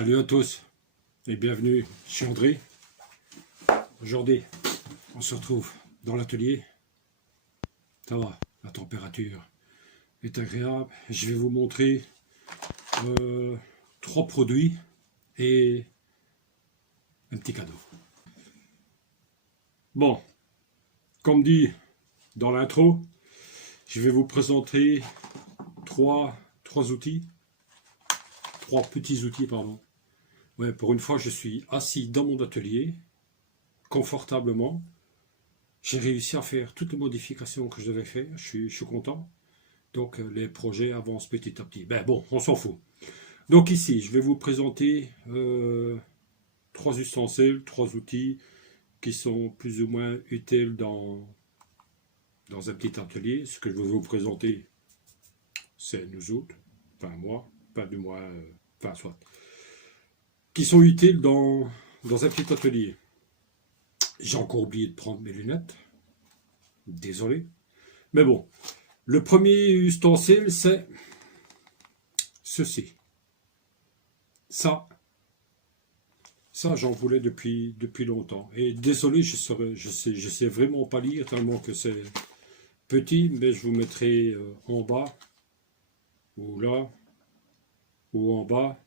Salut à tous et bienvenue chez André. Aujourd'hui, on se retrouve dans l'atelier. Ça va, la température est agréable. Je vais vous montrer 3 produits et un petit cadeau. Bon, comme dit dans l'intro, je vais vous présenter trois petits outils, pardon. Ouais, pour une fois, je suis assis dans mon atelier, confortablement. J'ai réussi à faire toutes les modifications que je devais faire. Je suis content. Donc, les projets avancent petit à petit. Ben bon, on s'en fout. Donc ici, je vais vous présenter 3 ustensiles, 3 outils qui sont plus ou moins utiles dans un petit atelier. Ce que je vais vous présenter, c'est nous autres, enfin moi, pas de moi, enfin soit, qui sont utiles dans un petit atelier. J'ai encore oublié de prendre mes lunettes. Désolé. Mais bon, le premier ustensile, c'est ceci. Ça j'en voulais depuis longtemps. Et désolé, je sais vraiment pas lire tellement que c'est petit, mais je vous mettrai en bas, ou là, ou en bas,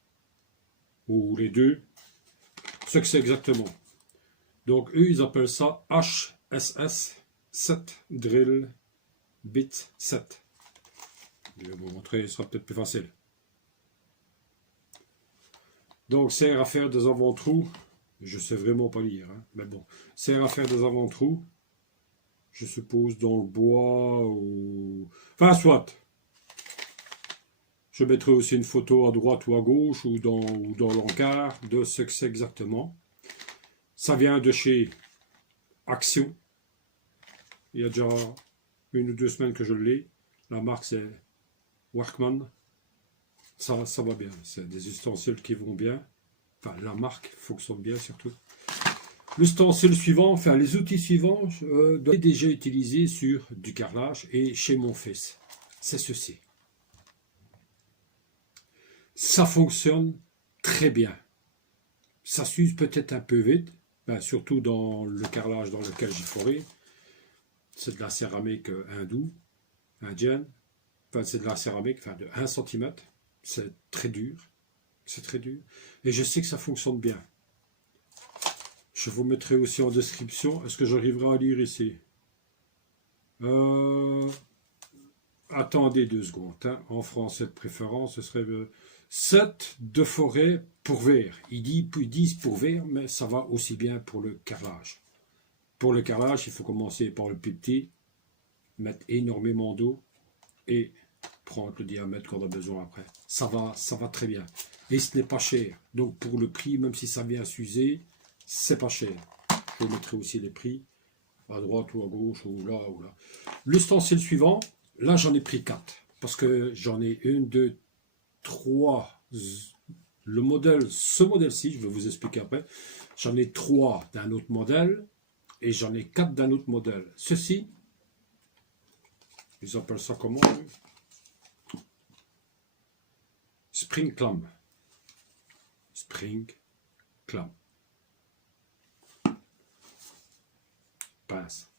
ou les deux, ce que c'est exactement. Donc eux, ils appellent ça HSS 7 Drill Bit 7. Je vais vous montrer, ce sera peut-être plus facile. Donc sert à faire des avant-trous. Je sais vraiment pas lire, hein, mais bon. Sert à faire des avant-trous. Je suppose dans le bois ou... Enfin, soit. Je mettrai aussi une photo à droite ou à gauche ou dans l'encart de ce que c'est exactement. Ça vient de chez Action. Il y a déjà 1 ou 2 semaines que je l'ai. La marque c'est Workman. Ça va bien. C'est des ustensiles qui vont bien. Enfin, la marque fonctionne bien surtout. L'ustensile suivant, enfin les outils suivants, j'ai déjà utilisé sur du carrelage et chez mon fils. C'est ceci. Ça fonctionne très bien. Ça s'use peut-être un peu vite, ben, surtout dans le carrelage dans lequel j'ai foré. C'est de la céramique indienne. Enfin, c'est de la céramique enfin, de 1 cm. C'est très dur. C'est très dur. Et je sais que ça fonctionne bien. Je vous mettrai aussi en description. Est-ce que j'arriverai à lire ici? Attendez 2 secondes. Hein. En français de préférence, ce serait 7 de forêt pour verre. Ils disent pour verre, mais ça va aussi bien pour le carrelage. Pour le carrelage, il faut commencer par le plus petit, mettre énormément d'eau et prendre le diamètre qu'on a besoin après. Ça va très bien. Et ce n'est pas cher. Donc pour le prix, même si ça vient s'user, c'est pas cher. Je vous mettrai aussi les prix à droite ou à gauche ou là ou là. L'ustensile suivant, là j'en ai pris 4 parce que j'en ai 1, 2, 3. Le modèle, ce modèle-ci, je vais vous expliquer après. J'en ai 3 d'un autre modèle et j'en ai 4 d'un autre modèle. Ceci, ils appellent ça comment? Spring clamp. Spring clamp. Pince.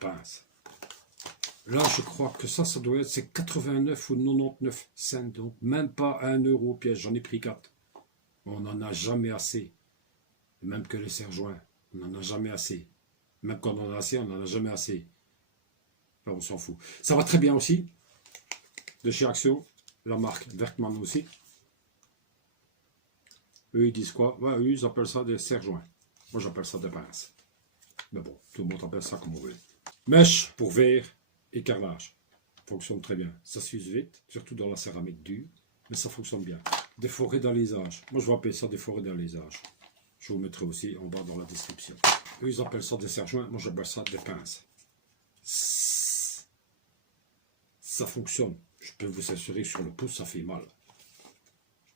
Pince. Là, je crois que ça doit être, c'est 89 ou 99 cents, donc même pas 1 euro pièce. J'en ai pris 4. On n'en a jamais assez. Même que les serre-joints, on n'en a jamais assez. Même quand on en a assez, on n'en a jamais assez. Enfin, on s'en fout. Ça va très bien aussi. De chez Action, la marque Workman aussi. Eux, ils disent quoi? Ouais, eux, ils appellent ça des serre-joints. Moi, j'appelle ça des pinces. Mais bon, tout le monde appelle ça comme on veut. Mèche pour verre et carrelage. Fonctionne très bien. Ça s'use vite, surtout dans la céramique dure, mais ça fonctionne bien. Des forêts d'alésage. Moi, je vais appeler ça des forêts d'alésage. Je vous mettrai aussi en bas dans la description. Eux, ils appellent ça des serre-joints. Moi, j'appelle ça des pinces. Ça fonctionne. Je peux vous assurer que sur le pouce, ça fait mal.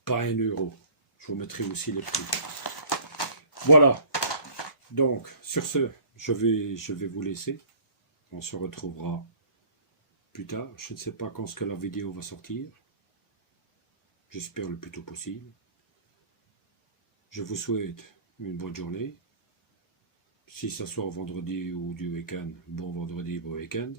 Pas 1 euro. Je vous mettrai aussi les prix. Voilà. Donc, sur ce, je vais vous laisser. On se retrouvera plus tard. Je ne sais pas quand la vidéo va sortir. j'espère le plus tôt possible. Je vous souhaite une bonne journée. Si ça sort vendredi ou du week-end, bon vendredi, bon week-end.